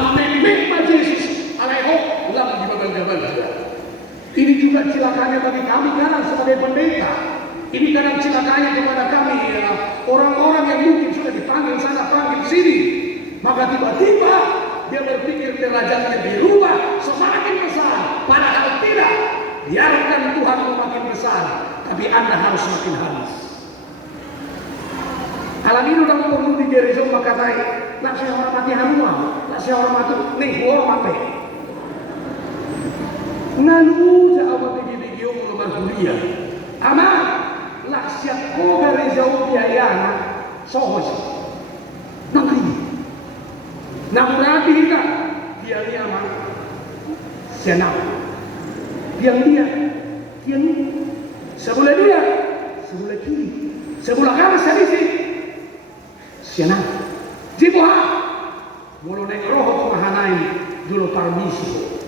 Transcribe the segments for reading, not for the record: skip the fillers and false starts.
Amin Yesus alaiho ulang di babal-babal. Ini juga cilakanya bagi kami kadang sebagai pendeta. Ini kadang cilakanya kepada kami ya, orang-orang yang mungkin sudah dipanggil sana panggil sini, maka tiba-tiba dia berpikir derajatnya dirubah semakin besar, padahal tidak. Biarkan Tuhan semakin besar, tapi Anda harus semakin halus. Kalau ini udah perlu di Jericho maka naik, nak saya hormati Hanua, nak saya hormati nih hormati. Nganu jawab begini gium nomor kuliah, ama lah siap kau dari jauh biaya sohos, nanti, namun nanti kita dia mah senang, yang dia sebelah dia, sebelah kiri, sebelah kanan sedisi. Senang, jiboha, mulu naik roh kemahanai dulu permisi.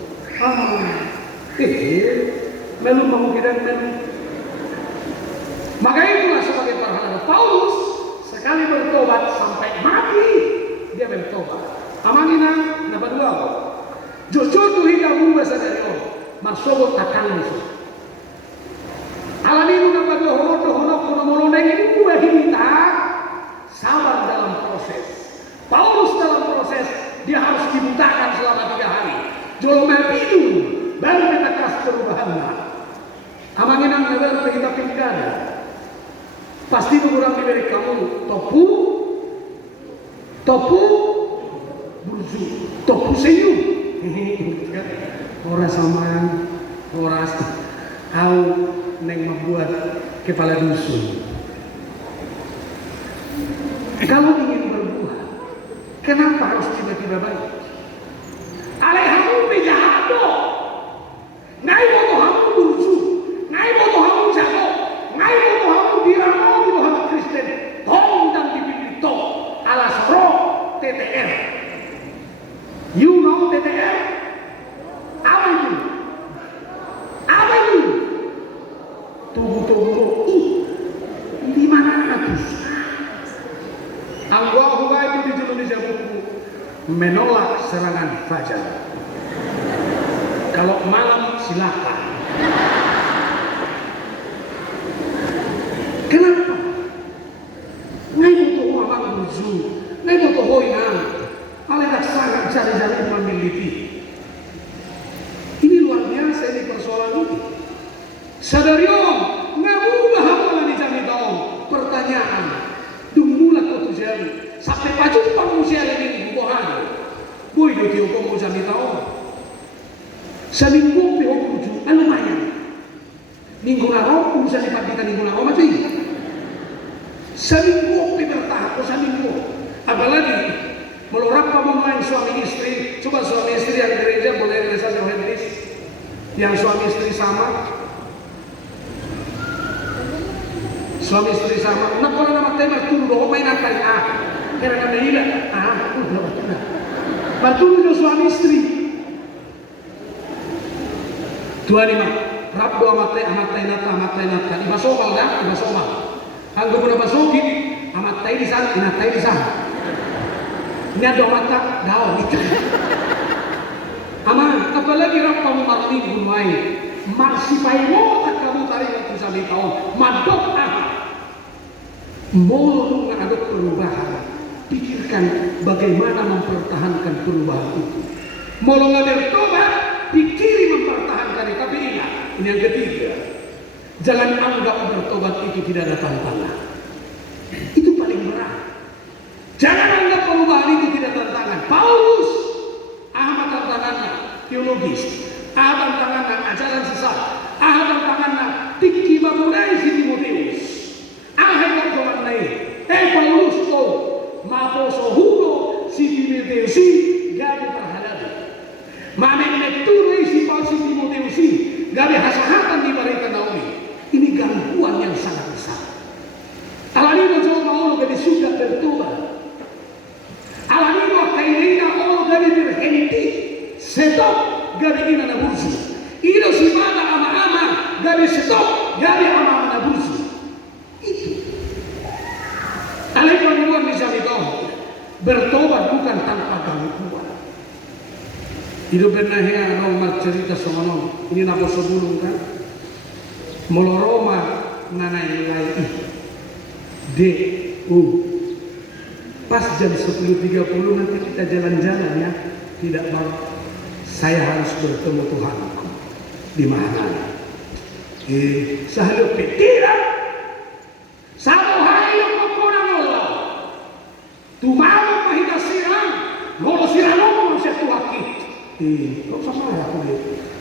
Melu mengukiran melu. Maka itulah sebagai perhatian Paulus sekali bertobat sampai mati dia bertobat. Amanina napa dua. Jujur tu hingga berubah sadari Allah. Masobo takkan musuh. Alamiru napa dua honok kono mulu naik dua himita. Sabar dalam proses. Paulus dalam proses dia harus dibutakan selama 3 hari. Joloma itu baru menekas perubahannya. Amanginan negara kita pilkada. Pasti kurang diberi kamu topu burju, topu senyum. Ora samaan, ora au neng membuat kepala dusun. Kalau ingin berbuah, kenapa harus tiba-tiba baik? Alaihamu bijahado, ngai boto hamu burju, ngai boto hamu jago, ngai boto hamu dirano di Muhammad Kristen, tong dan dipilih tong, alas roh TTR. You know TTR? Apa itu? Apa itu? Tubuh-tubuh, 500. Al-Wahwa itu di Indonesia buku menolak serangan fajar. Kalau malam silakan. Kenapa? Ngai butuh orang buju, ngai butuh hoinan. Alena sangat jari-jari meneliti. Ini luar biasa ini persoalan ini. Sadario, ngabubah apa di jami dong? Pertanyaan. Dumulah kau tu jari. Sampai paju manusia ini bukan. Boy do tio kau jami tahu. Seminggu pe hukum lumayan. Minggu lalu bisa dipastikan minggu lalu mati. Seminggu pe bertahan seminggu. Apalagi melorap pemain suami istri. Coba suami istri yang gereja boleh resa sama hadis. Yang suami istri sama. Suami istri sama. Nak kalau nama tema tulu doa main apa ya? Kira kira ini udah betul. Betul itu suami istri. Dua lima. Rab doa amatai nata. Iba somal dah, iba somal. Anggo muna basugi, amatai di sana, inatai di sana. Ini ada mata gaul itu. Aman, apalagi rab kamu marti gunwai. Marsipaimo tak kamu tarik itu sampai tahun. Madok Mulu ada perubahan. Pikirkan bagaimana mempertahankan perubahan itu. Mulu nggak bertobat, pikiri mempertahankan itu. Tapi ingat, ini yang ketiga. Jangan anggap bertobat itu tidak ada tantangan. Itu paling berat. Jangan anggap perubahan itu tidak tantangan. Paulus, tantangannya teologis, tantangannya ajaran sesat, tantangannya tiki memulai si Timotius. Akhirnya jalan lain. Paulus to mapo sohudo si Timotius gabi terhadap. Mamen meturu si Paulus si Timotius gabi hasahatan di barikan Naomi. Ini gangguan yang sangat besar. Alanino jauh mau gabi sudah bertobat. Alanino kainina mau gabi berhenti. Stop gabi ina na bursu. Ilo si mana ama gabi stop gabi ama na bursu. Bertobat bukan tanpa gangguan. Hidup benahnya dong cerita sono. Ini napa sebelum kan? Molo Roma nanai nilai D U. Pas jam 10.30 nanti kita jalan-jalan ya. Tidak mau. Saya harus bertemu Tuhanku. Di mana? Sahalo tidak. Sabo hayo kokona mola. Tumalo mahina sirang. Molo sirang mo siya tuwaki. Kok sama aku ya?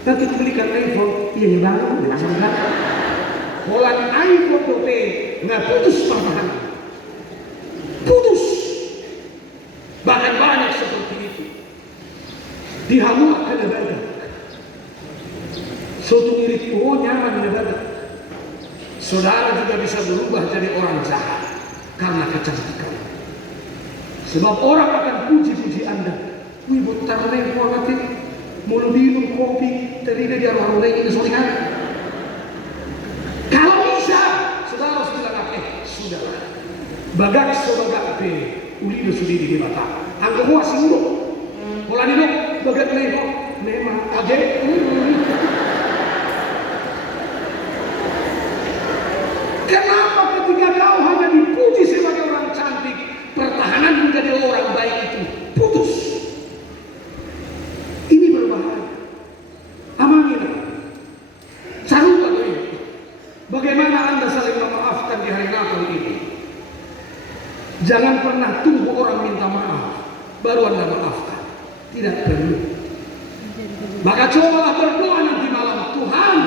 Nanti belikan iPhone yang baru, langsung enggak. Holan iPhone dope nggak putus pertahanan, putus. Bahkan banyak seperti itu. Dihamuk ke negara. Suatu mirip nyaman negara. Saudara juga bisa berubah jadi orang jahat karena kecantikan. Sebab orang akan puji-puji Anda. Wih, butar nih, gua ngerti. Mulu minum kopi, tadi dia warung lain ini soringan. Kalau bisa, saudara harus bilang sudahlah. Bagak sobagak pe, uli do sudiri di mata. Anggo gua singgo. Pola dino, bagak lego, memang aja. Kenapa ketika kau hanya dipuji sebagai orang cantik, pertahanan menjadi orang baik itu putus? Bagaimana Anda saling memaafkan di hari Natal ini? Jangan pernah tunggu orang minta maaf baru Anda maafkan. Tidak perlu. Maka cobalah berdoa nanti malam, Tuhan,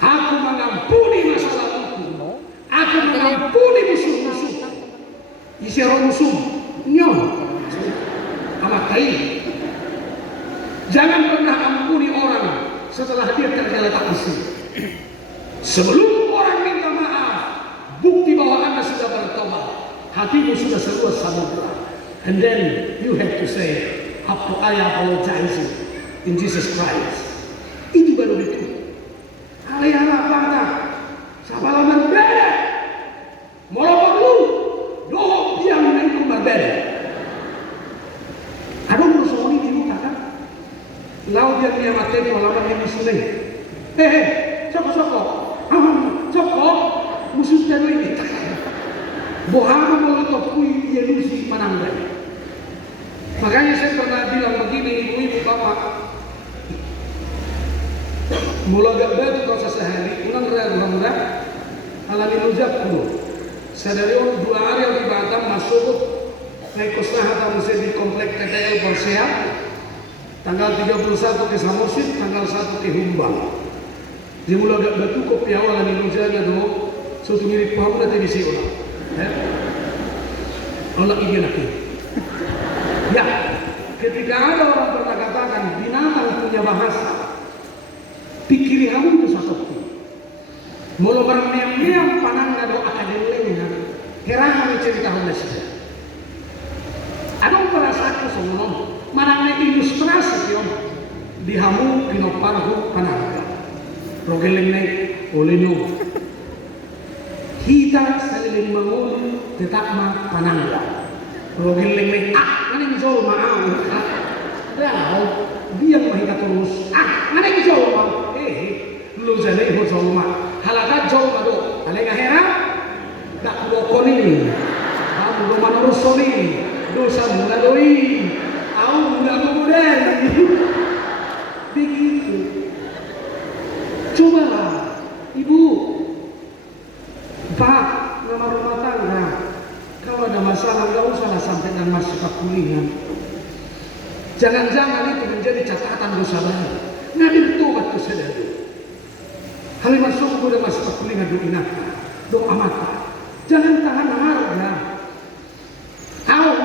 aku mengampuni masa laluku, aku mengampuni musuh-musuh. Isyarat musuh, nyon, amat kain. Jangan pernah ampuni orang setelah dia tergeletak di sini. Sebelum orang minta maaf, bukti bahwa Anda sudah bertobat, hatimu sudah seluas samudra. And then you have to say, I apologize in Jesus Christ. Itu baru itu. Alih-alih bangga, sabalah berbeda. Mula perlu, doh yang itu berbeda. Ada urusan ini juga kan? Laut yang dia mati pengalaman yang musuhnya. Soko. Soko, musuh terus ini. Bohama molotov kui Yerusi Manangga. Makanya saya pernah bilang begini, ibu bapak. Mula gak batu kau sehari, ulang rela alami lujak dulu. Sadari on 2 hari di Batam masuk naik kosaha tamu saya di komplek TTL Persea. Tanggal 31 ke Samosir, tanggal 1 ke Humbang. Dia mula agak batu kopi awal ni nujaga do, suatu mirip paham nanti di sini orang. Allah ini nanti. Ya, ketika ada orang pernah katakan binatang punya bahasa, pikiri kamu itu satu. Mula barang diam panangnya do akadelengnya, heran cerita honda saja. Ada perasaan semua, manangnya ilustrasi yon, dihamu kinoparhu panangga. Rogeleng naik oleh nyo. Kita saliling bangun tetap ma panangga. Rogeleng naik mana jauh mau. Dah, dia mahika terus. Mana jauh mau. Lu jadi jauh mau. Halakat jauh mau. Alega heran. Tak kudo koni. Kamu do manurusoni. Dosa mula doi. Aku mula kemudian. Begitu. Cobalah, ibu, pak, nama rumah tangga. Kalau ada masalah, nggak usah sampai dan masuk ke kulingan. Jangan-jangan itu menjadi catatan dosa baru. Ngambil tobat ke saudara. Halimat suku udah masuk ke kulingan do inaka, do amata. Jangan tahan harga. Kalau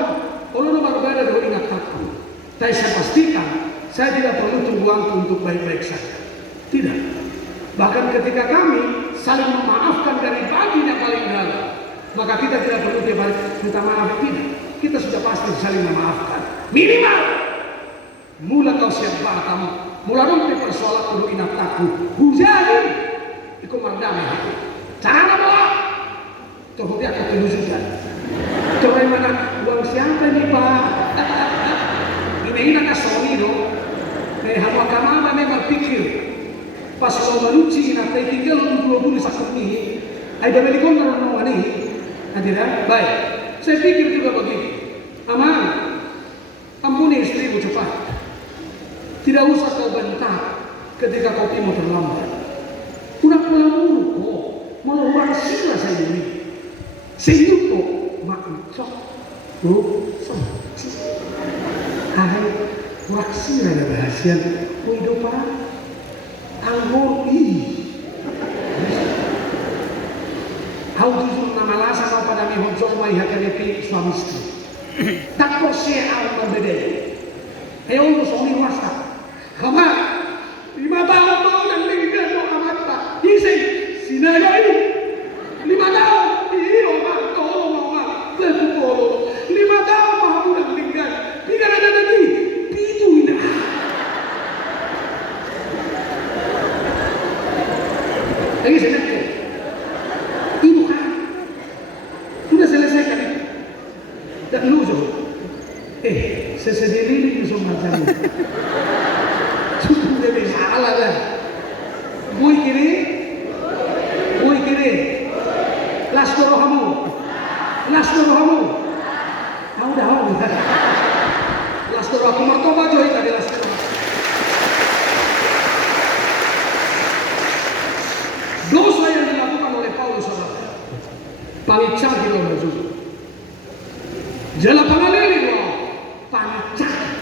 nomor baru do ingat aku. Tapi saya pastikan, saya tidak perlu tunggu waktu untuk baik-baik saja. Tidak. Bahkan ketika kami saling memaafkan dari bagian yang paling dalam, maka kita tidak perlu dia balik minta maaf, tidak. Kita sudah pasti saling memaafkan. Minimal mula kau siap kamu, mula dong persoalan kudu ingat takut. Hujani, ikut mardame hati. Cara apa? Coba dia akan tunjukkan. Coba mana uang siapa nih pak? Ini nak soni do. pikir pas lo manuci na tay tinggal dua bulan sakit ini, ada melikon narono ini, adira baik. Saya pikir juga begini, aman, ampuni istrimu cepat. Tidak usah kau bentak ketika kopimu terlambat. Udah pelamuru kok, mau orang sila saya ini. Sehingga kok makan cok, hai, waksi ada rahasia, kehidupan, anggur Kau jujur nama lasa kau pada mihon cok mai hakane suami istri. Tak kau siapa berbeda. Ayo lu suami wasta. Kama 5 tahun mau dan meninggal mau amat tak. Hising sinaya ini 5 tahun. Iyo mak tolong mau mak. Tolong 5 tahun mau dan meninggal. Tidak ada lagi. Itu ini. Lagi sedang itu kan sudah selesai kan itu. Dan lu sesendiri itu macam itu. Sudah salah dah. Bui kiri, las rohamu. Tahu dah. Las rohamu mertoba joy tadi las rohamu. Dosa yang dilakukan oleh Paulus saudara. Pangicang kita berjujur. Jala pangalili loh. Pangicang.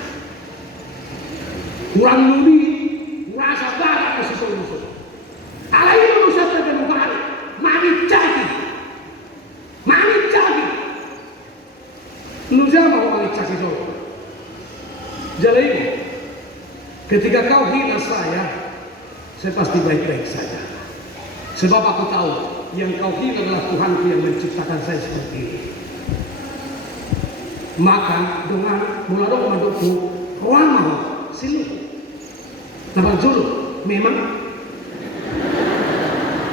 Kurang nuni, rasa barat ke situ. Ala ini manusia terbenubari, mani cagi. Lu jangan mau mani cagi dulu. Jadi ketika kau hina saya pasti baik-baik saja. Sebab aku tahu yang kau hina adalah Tuhanku yang menciptakan saya seperti ini. Maka dengan muladok madokku, ramah silu. Nama julu memang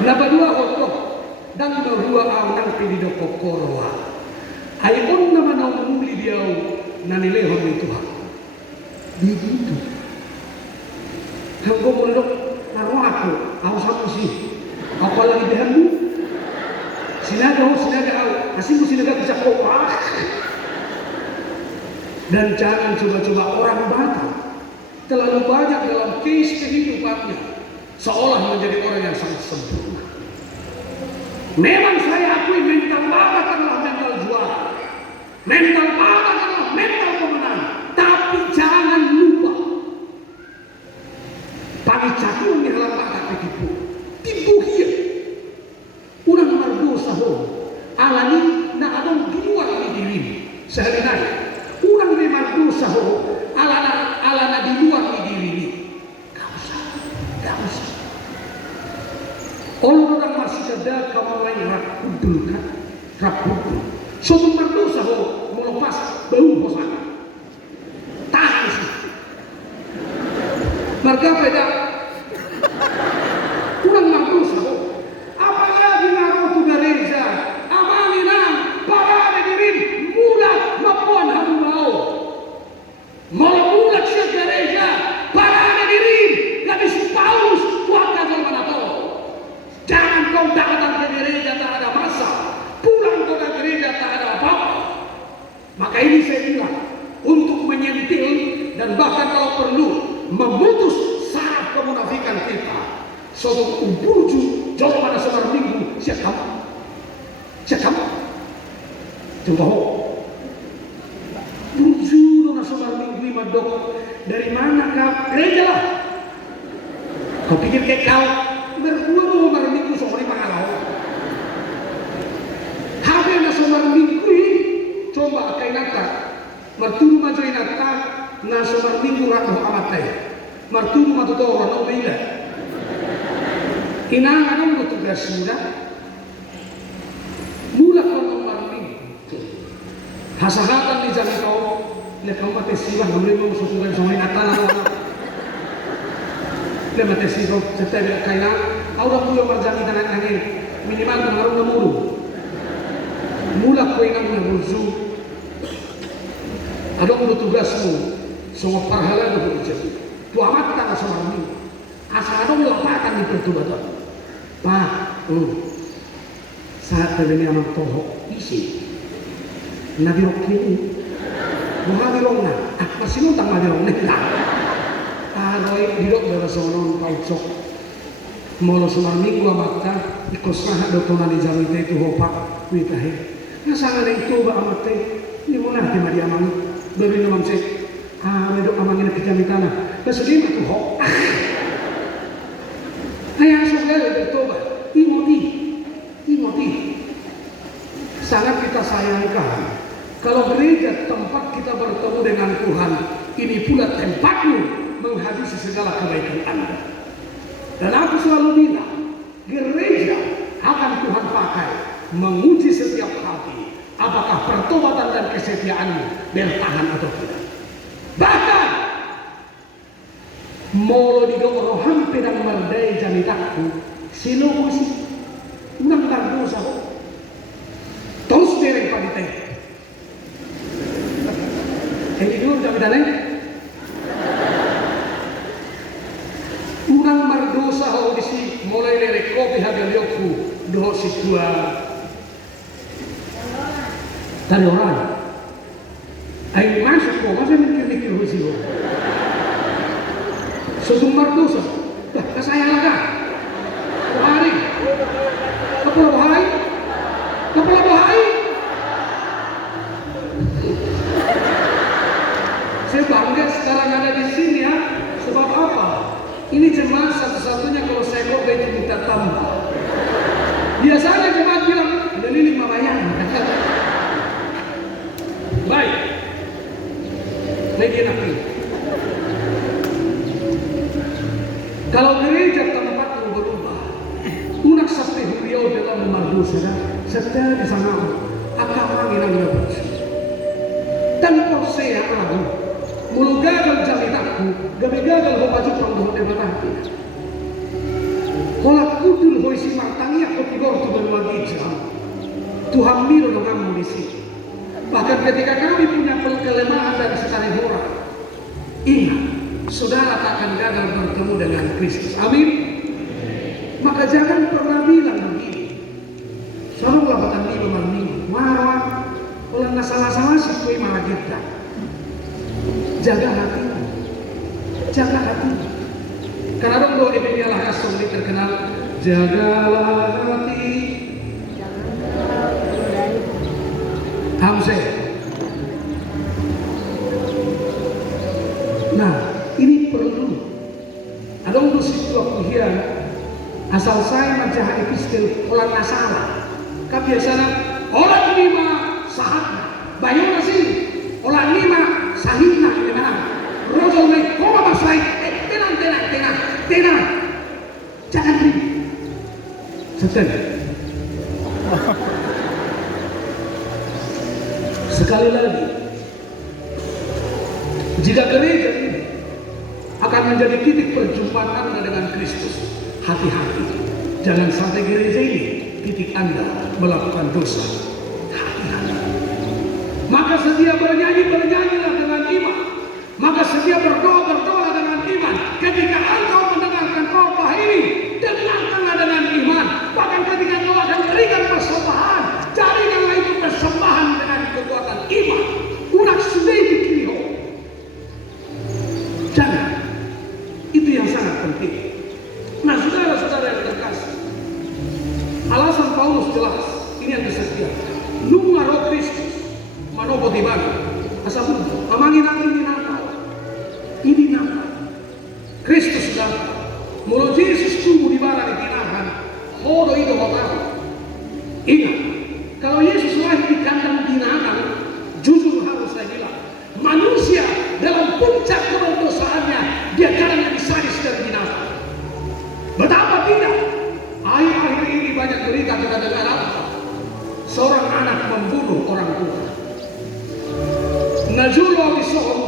nama dua kotor dan dua orang pilih kokoroa. Ayun nama nama muli dia nanilehon itu Tuhan. Begitu. Kalau muladok naruh aku sama sih. Aku lagi dehanmu. Sinaga asing sinaga bisa kopak. Dan jangan coba-coba orang Batak terlalu banyak dalam case kehidupannya seolah menjadi orang yang sangat sempurna. Memang saya akui mental Batak adalah mental juara, mental Batak adalah mental pemenang. Tapi jangan lupa pagi catuan yang dalam Batak begitu tibuhia urang mardosa ho alani na adong giluar di diri sehari-hari. Urang ni mardosa ho alana di luar di diri ini. Gak usah. Orang masih ada kawan lain rakudul kan, rakudul. Suatu mardosa ho melepas bau hosana. Tahan sih. Marga beda. Kurang mardosa ho. Apalagi naruh tu gareza. Amalina para dirin mulat mapuan hamu mau. Mula siya gereja para ada diri labis Paulus kuatkan zaman atau jangan kau datang ke gereja tak ada masa, pulang kau ke gereja tak ada apa-apa. Maka ini saya bilang untuk menyentil dan bahkan kalau perlu memutus saraf kemunafikan kita. Suatu ubuju jauh pada sebar minggu siap kamu coba Dok, dari mana kau? Gereja lah. Kau pikir kayak kau berdua tuh malam minggu sore mangalau. Habe na somar minggu ini coba kay nata. Marturu majoy nata na somar minggu rato amatay. Marturu matutoro na umila. Inangan mo tugas nila. Mula ko ng malam minggu. Hasahatan ni jami kau. Kau mati siwah, namanya mau susukan sama Natal atau dia mati siwah setiap kailan, awak punya marjani tanah angin minimal pengaruh namuru. Mula kau ingat merujuk, ada tugasmu, semua perhalaan itu jadi. Tu amat tak sama ini. Asadong lapatan dipertubatan. Pak, saat terdengar anak tohok isi. Nabi Rokini, bukan dirongna, masih nutang nabi Rokini lah. Roy dirok dari sonon kaucok. Molo semar minggu amata ikosah doktoran di jamite itu hopak witahe. Nasangan yang tuba amate ini mana di mari amang beri nama sih. Medok amangin ke jamitana. Kesedih itu hok. Ayah saudara bertobat. Imoti. Sangat kita sayangkan. Kalau gereja tempat kita bertemu dengan Tuhan, ini pula tempatmu menghabisi segala kebaikan Anda. Dan aku selalu bilang, gereja akan Tuhan pakai menguji setiap hati, apakah pertobatan dan kesetiaanmu bertahan atau tidak. Bahkan molo di roham pedang merdai jamitakku sino sih unang dosa terus dereng padite ini dulu jamitane unang mardosa ho disi mulai dari kopi hagalioku doh situa tadi orang ay masuk ko masa mikir-mikir sih sesumbar dosa, dah kesayang laga. Buhari, kepala buhari. Saya bangga sekarang ada di sini ya. Sebab apa? Ini jemaat satu-satunya kalau saya kok itu minta tambah. Biasanya jemaat bilang ada ini 5 bayang. Baik, lagi nanti. Kalau gereja tempatmu berubah, unak sampai beliau dalam memandu setelah di sana akan mengilang lebih. Dan saya aku, mulu gagal jamitanku, gagal baju panggung debataki. Kalau kudul hoisi martangi aku tidur tu berwagi jam, Tuhan miro dengan munisi. Bahkan ketika kami punya kelemahan dan sekali orang, ingat. Saudara takkan gagal bertemu dengan Kristus. Amin. Maka jangan pernah bilang begini. Saudara lawatan di minggu. Marah. Kalau nggak salah-salah sih kue malah kita. Jaga hatimu. Jaga hatimu. Karena dong doa ini adalah kasih ini terkenal. Jagalah hati. Hamzah. Nah. Ini perlu. Ada untuk situasi hian. Asal saya menjahat epistel orang masalah. Kebiasaan orang lima sahatna. Bayar sih. Orang lima sahihna ini mana? Rojol naik koma masalah. Tenang. Jangan ribut. Setel. Sekali lagi. Jika gereja ini akan menjadi titik perjumpaan Anda dengan Kristus. Hati-hati, jangan sampai gereja ini titik Anda melakukan dosa. Hati-hati. Maka sedia bernyanyilah dengan iman. Maka sedia berdoa dengan iman. Ketika engkau mendengarkan khotbah ini, dengarkanlah dengan iman. Bahkan ketika engkau akan berikan persembahan, carikanlah itu persembahan dengan kekuatan iman. Unak sedih dikiriho. Jangan. Itu yang sangat penting. Nah, saudara-saudara yang terkasih, alasan Paulus jelas, ini yang disetia. Nunga roh Kristus, manopo tibana, asabu, amangin ini Natal. Ini Natal. Kristus datang. Mulu Yesus tumbuh di bara di tinahan, modo itu hotel. Ingat, kalau Yesus lahir di kandang binatang, jujur harus saya bilang, manusia dalam puncak keberdosaannya, dia kadang disadis dan binasa. Betapa tidak? Akhir-akhir ini banyak berita kita dengar apa? Seorang anak membunuh orang tua. Najulo Bisohon,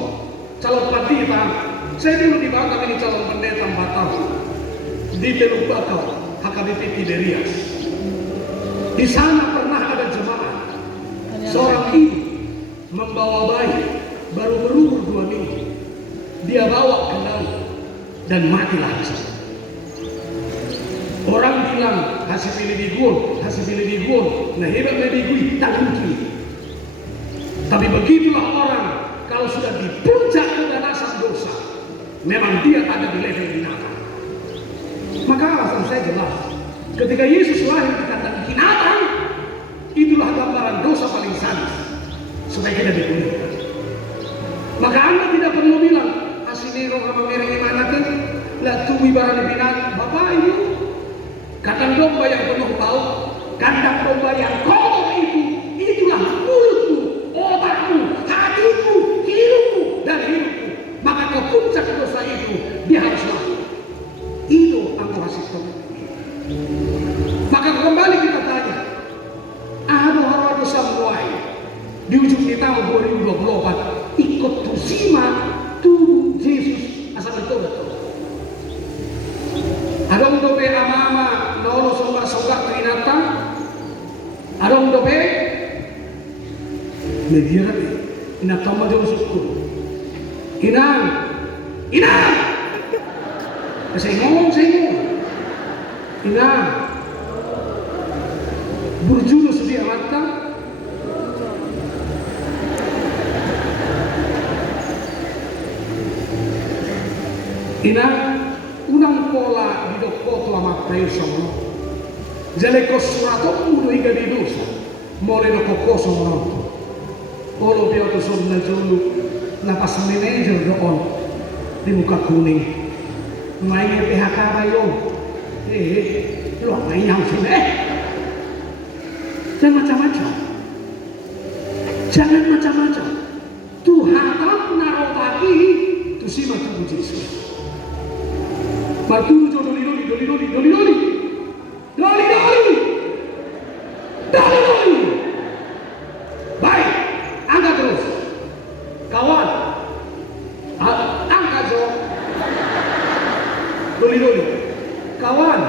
calon pendeta. Saya dulu di Batam ini calon pendeta 4 tahun. Di Teluk Bakau, HKBP Tiberias. Di sana pernah ada jemaat. Seorang ibu membawa bayi baru berumur 2 minggu. Dia bawa ke laut dan matilah di sana. hasibili nah hebat lebih tanggung kiri. Tapi begitulah orang kalau sudah di puncak keganasan dosa, memang dia ada di level binatang. Maka alasan saya jelas, ketika Yesus lahir di kandang binatang, itulah gambaran dosa paling sadis supaya kita dipulihkan. Maka Anda tidak perlu bilang asinero sama mereng mana kan lah tuwi barang binatang. Bapak Ibu, kandang domba yang penuh bau, kandang domba yang kotor itulah mulutmu, otakmu, hatimu, hidupmu dan hidupmu. Maka ke puncak dosa itu dia harus lahir. Itu aku hasil Tuhan. Maka kembali kita tanya, ada dosa mulai di ujung di tahun 2024 ikut tusima tubuh Yesus asal betul-betul. Adong dobe ama-ama nolo songgak-songgak binatang. Adong dobe media ina tama jauh syukur. Inang saya ngomong inang berjuru sedia mata inang unang pola di dokko lama preso jale ko surato udo higa di dosa more no kokoso no olo dia tu son na julu na pas manager doon di muka kuning mainnya PHK bayo lu main yang sini jangan macam-macam Tuhan naruh bagi tu si matu Yesus Martu doli. Baik, angkat terus. Kawan, angkat jo. Doli. Kawan,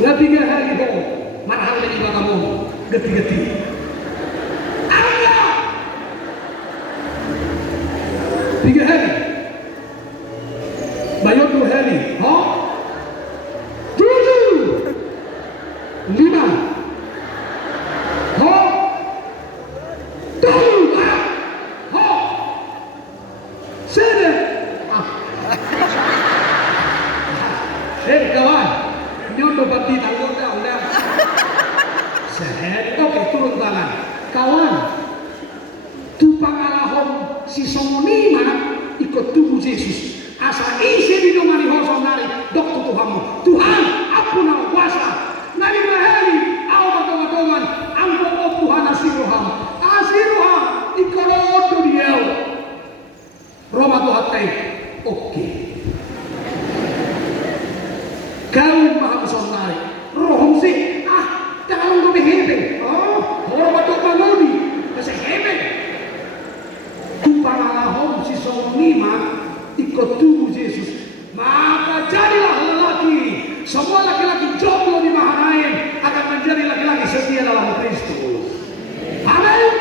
nggak 3 hari bohong. Marhal dari bakamu, geti. Angkat. 3 hari. Bayar 2 hari, 7, 5, kawan, nyoto bati tanggung dah. Sehat, oke turun tangan. Kawan, tu pangalahom si songonima ikut tubuh Yesus. Asa isi di rumah di hosong nari dokter Tuhan aku nak kuasa nari mahali awak teman-teman angkau Tuhan asiruham ikolodo dia Roma Tuhan tay oke kau maha hosong nari rohong si jangan kau hebe Roma Tuhan noni masih hebe tupangalahom si sonima ikut tubuh Yesus, maka jadilah lelaki. Semua laki-laki jomblo di Mahanaim akan menjadi laki-laki setia dalam Kristus. Amin.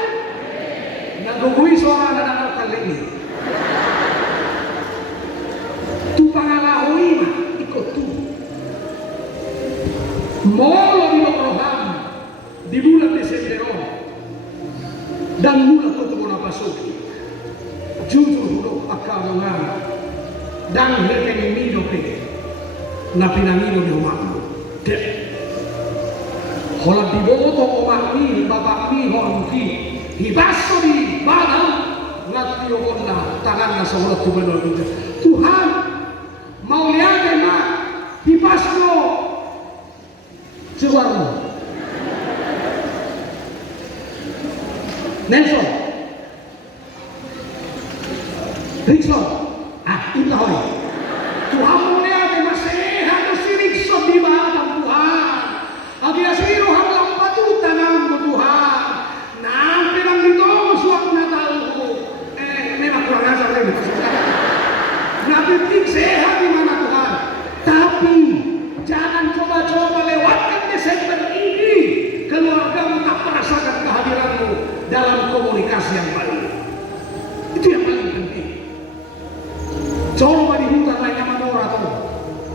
Yang gugui suara anak-anak kali ini. Tupangalahoi ikut tubuh. Molo di Roham di bulan Desember dan bulan ketemu Napasuki. Jujur huruf akal mengarang dan mereka mino pe na pinamino di umatmu dek hola di boto omak mi bapak mi hoang ki hibaso di badal ngati yogonna tangan na sa Tuhan Tuhan mau lihat ma hibaso juarmu Nelson Rickson, itulah hoi. Tuhan mulia masih ada si Rickson di bawah Tuhan. Dia si roham lampat tu tanam Tuhan. Nanti nang ditolong suatu Natalku. Memang kurang ajar lagi. Nabi tik sehat di mana Tuhan. Tapi jangan coba-coba lewatkan Desember ini. Keluargamu tak merasakan kehadiranmu dalam komunikasi yang baik. Itu yang paling penting. Coba di hutan lain nama Mora tuh.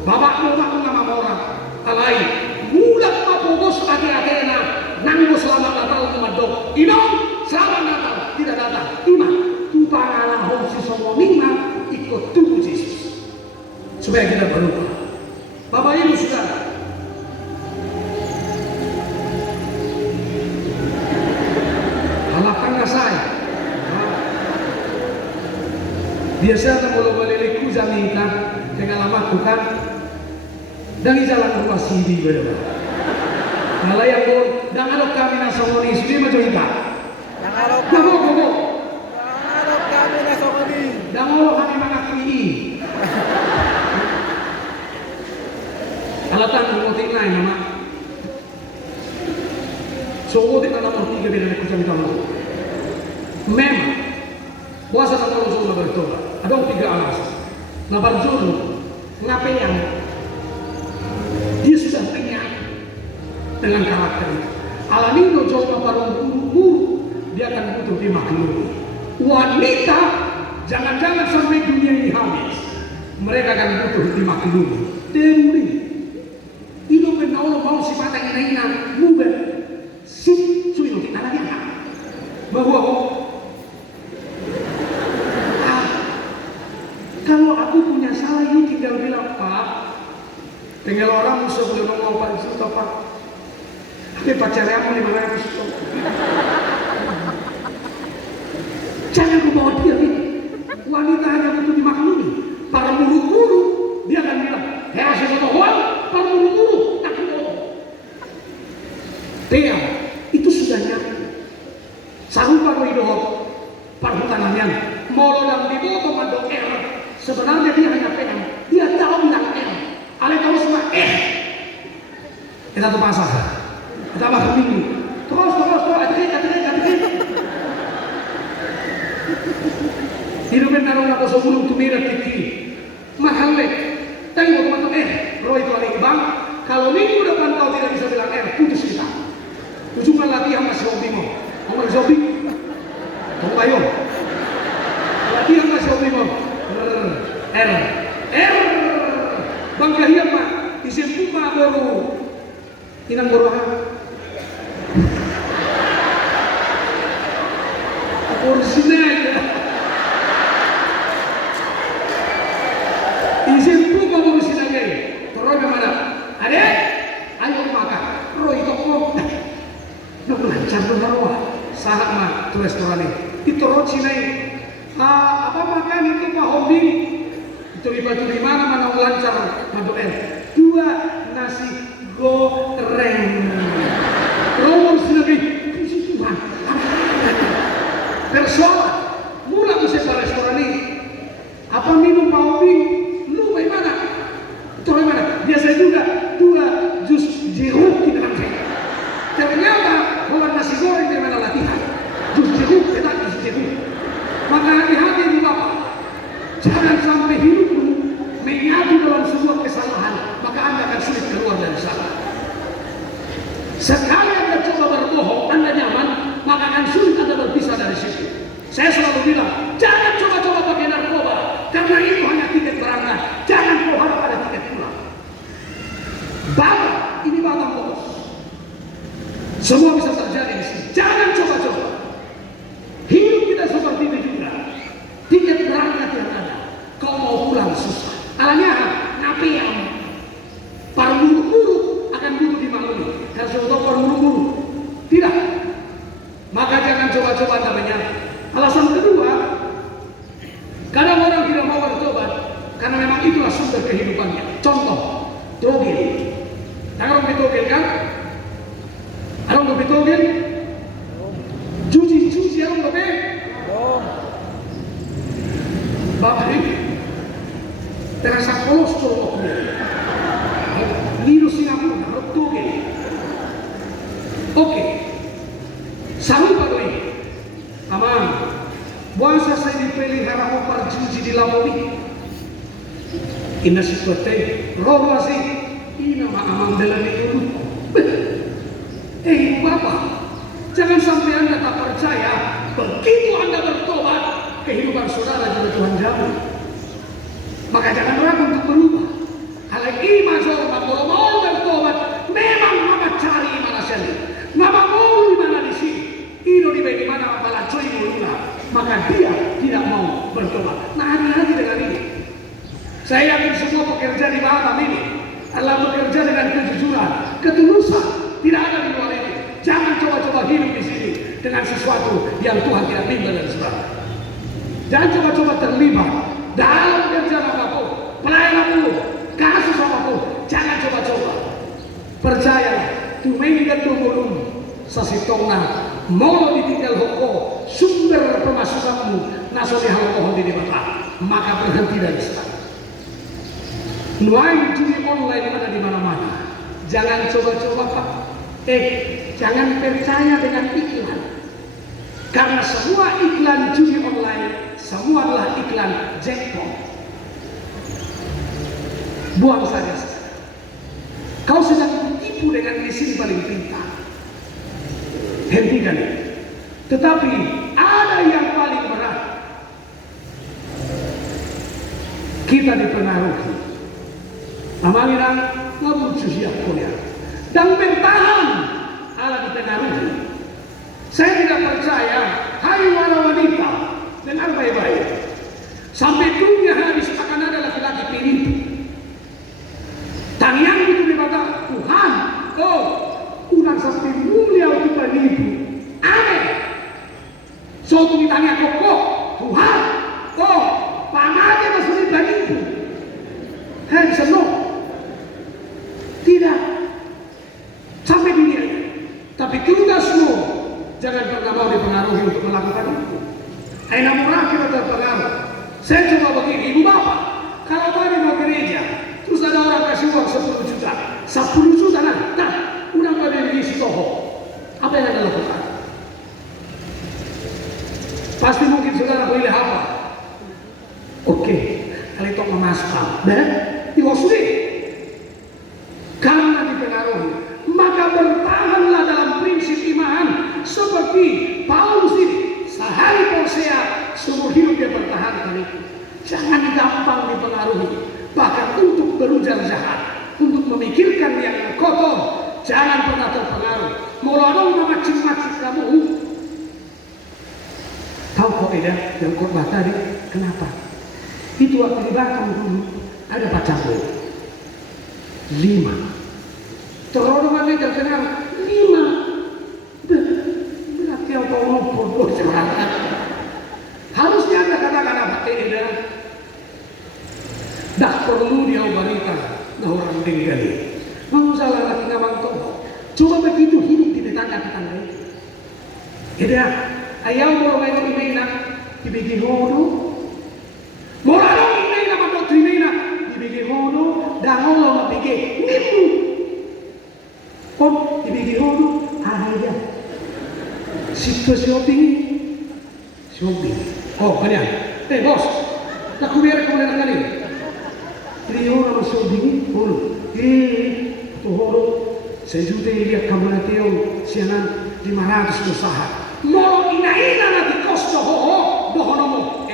Bapakmu nama Mora. Alai. tidak datang. Iman, tu pangalah si semua mingma ikut tubuh Yesus. Supaya kita berubah. Bapak Ibu Saudara, halakan saya. Biasa kalau balik zamita dengan lama kan dari jalan rumah sini berapa. Kalau yang dan ada kami nasongoni sini macam kita. Dan ada kami nasongoni. Dan Allah kami mengakui. Alatan mengotik lain nama. So ngotik nama tiga beda kucing kamu. Memang puasa sama Allah bertobat. Ada tiga alasan. Nabar jodoh, ngapain? Dia sudah punya dengan karakter itu. Alanindo coba parung guru, dia akan butuh dimaklumi. Wanita, jangan-jangan sampai dunia ini habis, mereka akan butuh dimaklumi. Teori, itu benar mau si patah ini mungkin si cuy nanti anaknya bahwa kalau aku punya salah, you tinggal bilang, Pak. Tinggal orang musuh boleh ngomong Pak, itu Pak. Tapi pacarnya aku 500. Jangan ku bawa dia, wanita hanya butuh dimaklumi. Para buru-buru, dia akan bilang, hera sesuatu para buru-buru, aku mau. Dia, itu sudah nyata. Sarupa ko hidup, perhutanannya, molo dan diboto mandok sebenarnya dia hanya pengen, dia tahu bilang ale tahu semua kita tuh pasah, kita makan minggu, terus, adrik. Hidupin naruh nato sebelum tu merah tiki, mahal tengok teman-teman roh itu alih bang, kalau minggu depan kau tidak bisa bilang putus kita, ujungan latihan masih hobi mau hobi, kamu ayo, latihan masih hobi mau. Bang Kahiyam Pak, isimpu Pak baru inang borohan kursinya isimpu Pak baru sinagay terus kemana? Adek, ayo makan roh itu kok lancar tuh harwa sahat mah tuh restoran ini itu roh sinay apa makan itu Pak hobi itu di mana lancar madu dua nasi goreng nomor sinabi puji Tuhan persoalan mula bisa ke restoran ini apa minum Pak hobi lu bagaimana itu bagaimana biasa juga dua jus jeruk di dalam saya ternyata kalau nasi goreng bagaimana latihan jus jeruk kita jus jeruk maka hati-hati di Bapak. Jangan sampai hidupmu menyatu dalam sebuah kesalahan, maka Anda akan sulit keluar dari sana. Sekali Anda coba berbohong, Anda nyaman, maka akan sulit Anda berpisah dari situ. Saya selalu bilang, jangan coba-coba pakai narkoba, karena itu hanya tiket berangkat. Jangan kau harap ada tiket pulang. Bapak, ini batang bos. Semua bisa terjadi di sini. Jangan coba-coba. Hidup kita seperti itu juga. Tiket berangkat yang ada. Kau mau pulang susah. Alanya ngapain? Para buru-buru akan butuh dimaklumi. Harus tahu para buru-buru. Tidak. Maka jangan coba-coba Anda menyatu. Alasan kedua, kadang orang tidak mau bertobat karena memang itulah sumber kehidupannya. Contoh, togel. Ada orang bertogel kan? Ada orang bertogel? Cuci orang bertogel? Bapak ini terasa kolostrum waktunya. Liru Singapura, harus togel. Oke. Salut Pak Doi. Aman. Puasa saya dipelihara opar cuci di Lamowi. Ina seperti roh masih ina amang dalam itu. Bapak, jangan sampai Anda tak percaya. Begitu Anda bertobat, kehidupan saudara juga Tuhan jamin. Maka jangan ragu untuk berubah. Kalau iman seorang kalau mau bertobat, memang mama cari iman asli. Mama mau iman di sini. Ino di di mana bala cuy muluna, maka dia tidak mau bertobat. Nah, hati-hati dengan ini. Saya yakin semua pekerja di Batam ini adalah bekerja dengan kejujuran, ketulusan, tidak ada di luar itu. Jangan coba-coba hidup di sini dengan sesuatu yang Tuhan tidak minta dan sebagainya. Jangan coba-coba terlibat dalam kerjaan apapun, pelayanan apapun, kasus apapun. Jangan coba-coba. Percayalah, tumengan dumulum sasitongna mau ditinggal hoko sumber pemasukanmu nasoli hal di mata, maka berhenti dari sekarang. Nuain judi online ada di mana-mana. Jangan coba-coba Pak. Jangan percaya dengan iklan. Karena semua iklan judi online semua adalah iklan jackpot. Buang saja. Kau sedang ditipu dengan mesin paling pintar. Hentikan itu. Tetapi ada yang paling berat. Kita dipengaruhi. Namanya ngabur siap kuliah dan bertahan ala dipengaruhi. Saya tidak percaya, hai wanita, dengar baik-baik. Sampai dunia habis akan ada laki-laki penipu. Tanyang itu dikata Tuhan, udah sampai mulia untuk penipu. Aneh. So ditanya kok Tuhan, pangaja masih penipu. Hei, senang. Tidak sampai dunia, tapi tugasmu jangan pernah mau dipengaruhi untuk melakukan itu. Aina murah kita terpengaruh. Saya coba begini, ibu bapak, kalau tadi mau gereja, terus ada orang kasih uang 10 juta, 10 juta nah, udah pada diisi toho. Apa yang anda lakukan? Pasti mungkin saudara boleh apa? Oke, kali itu memasukkan, dan diwasui. Karena dipengaruhi, maka bertahanlah dalam prinsip iman seperti Paulus ini. Sehari Posea seumur hidup dia bertahankan itu. Jangan gampang dipengaruhi, bahkan untuk berujar jahat, untuk memikirkan yang kotor. Jangan pernah terpengaruh. Mau lalu macam-macam kamu. Tahu kok beda yang khotbah tadi? Kenapa? Itu waktu di Batam dulu ada pacarnya 5. Terlalu yang kenal 5. Berarti yang kau ngobrol harusnya anda katakan apa ini dah perlu dia berita dah orang tinggal. Mau salah lagi ngawang toh. Coba begitu hidup di tetangga-tetangga itu. Ida, ayam mau main email dibikin hono. Mau lalu email apa doktrinina dibikin hono dan Allah bikin nipu. Dibikin hono, aja. Situasi shopping. Kalian, bos, tak kubiar kemudian kali. Trio nama shopping, hono. Tuh hono, sejuta lihat kamu nanti sianan 500 usaha. Mau ina nanti kos dohonomo.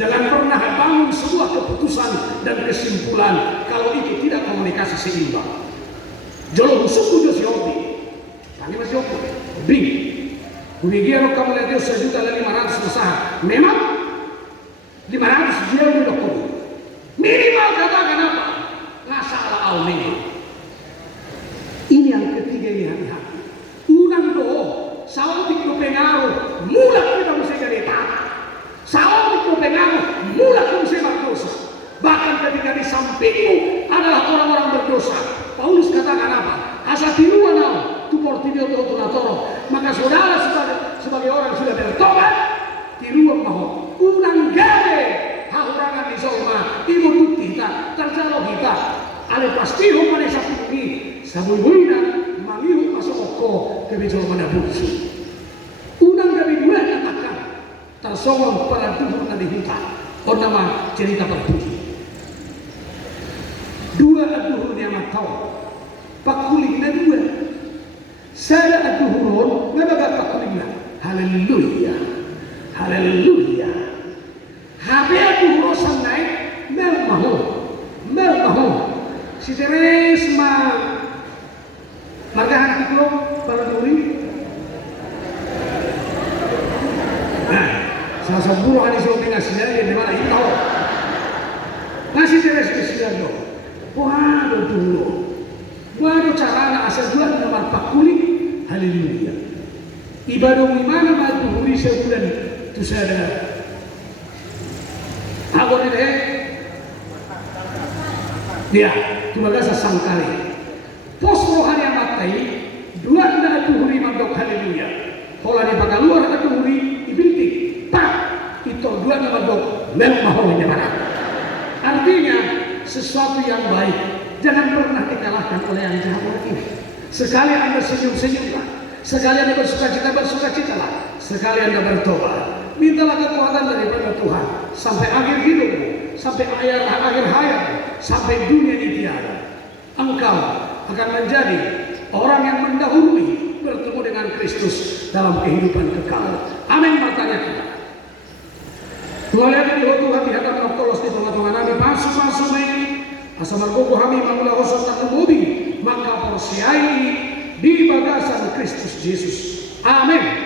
Jangan pernah bangun sebuah keputusan dan kesimpulan kalau itu tidak komunikasi seimbang. Jolo suku jo siopi, tani masih opo, bing, unigiaro kamu lihat dia 1.500.000 usaha, memang 500 dia udah kau, minimal katakan apa, nggak salah au minimal. Ini yang ketiga ini hati-hati. Unang do, sawo diklo pengaruh, mulak kita mesti jadi tanah, sawo diklo pengaruh, mulak kita mesti berdosa. Bahkan ketika di sampingmu adalah orang-orang berdosa. Paulus katakan apa? Asa tiruan nau, tu portibio tu tunatoro. Maka saudara sebagai orang sudah bertobat, tiruan bahwa unang gade hahurangan di Zoma, ibu bukti kita, terjalo kita. Ale pasti humane sapu ini, sabuina mangihu masuk oko kebicara mana bukti. Unang gabi dua katakan, tersongong pada tubuh di hutan. Oh nama cerita berbudi. Dua aduhur yang tahu pakulingna dua saya aduhurun nabaga pakulingna haleluya haleluya habe aduhur sangai mel mahu si teres marga hati ko baladuri Sa buruhan iso pingasnya yang di mana itu tahu. Ngasih teres kesian dong. Waduh dulu. Waduh cara asal bulan nomor 40. Haleluya. Ibadah gimana matu huri sebulan itu saya aku ini ya cuma gak sesangkali pos rohani amatai dua anda tuhuri mandok haleluya kalau dia bakal luar ada tuhuri ibintik pak itu dua anda mandok memang mahonnya mana artinya sesuatu yang baik jangan pernah dikalahkan oleh yang jahat lagi. Sekali anda senyum-senyumlah, sekali anda bersukacita lah, sekali anda bertobat, mintalah kekuatan daripada Tuhan sampai akhir hidupmu, sampai akhir hayat, sampai dunia ini tiada. Engkau akan menjadi orang yang mendahului bertemu dengan Kristus dalam kehidupan kekal. Amin matanya kita. Tuhan lihat di Tuhan di hadapan kolos di tengah-tengah nabi pasu-pasu ini asal margogo kami mangulah osot tak mobi maka porsiai di bagasan Kristus Yesus. Amin.